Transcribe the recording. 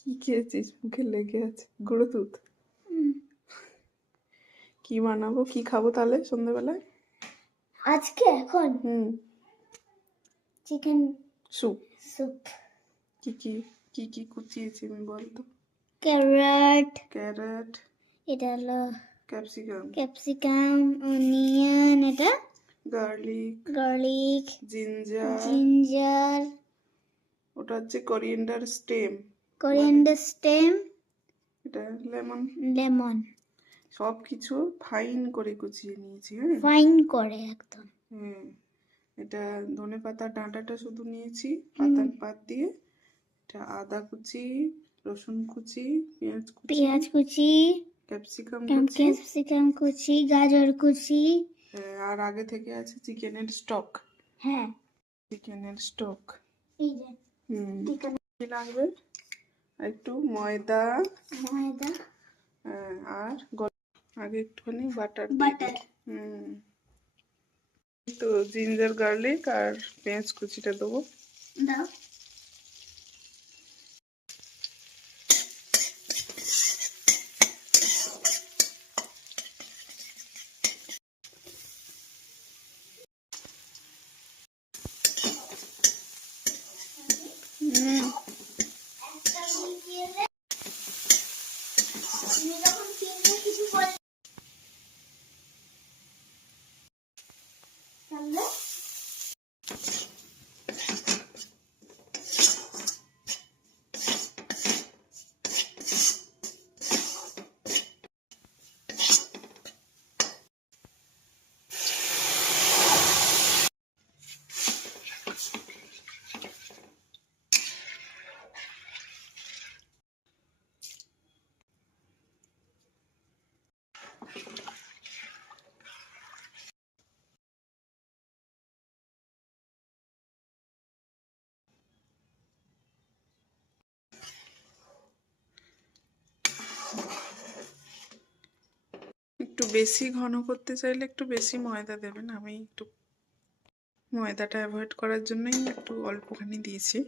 কি খেয়েছিস? মুখে লেগে আছে গুঁড়ো দুধ। কি বানাবো, কি খাবো তাহলে সন্ধ্যাবেলায়? আজকে এখন চিকেন স্যুপ। স্যুপ। কি কি কি কি কুচিয়েছি আমি বলতো? ক্যারট, এটা হলো ক্যাপসিকাম, অনিয়ন, এটা গার্লিক, জিঞ্জার, ওটা হচ্ছে কোরিয়েন্ডার স্টেম, এটা লেমন। সব কিছু ফাইন করে কুচিয়ে নিয়েছি। ফাইন করে একদম। এটা ধনেপাতা ডাঁটাটা শুধু নিয়েছি পাতার পাত দিয়ে। এটা আদা কুচি, রসুন কুচি, পেঁয়াজ কুচি, ক্যাপসিকাম কুচি, গাজর কুচি, আর আগে থেকে আছে চিকেনের স্টক। হ্যাঁ, চিকেনের স্টক। এই যে কি লাগবে? একটু ময়দা, আর আগে একটুখানি বাটার। তো জিঞ্জার গার্লিক আর পেঁয়াজ কুচিটা দেবো। দাও। একটু বেশি ঘন করতে চাইলে একটু বেশি ময়দা দেবেন। আমি একটু ময়দাটা অ্যাভয়েড করার জন্যই একটু অল্পখানি দিয়েছি।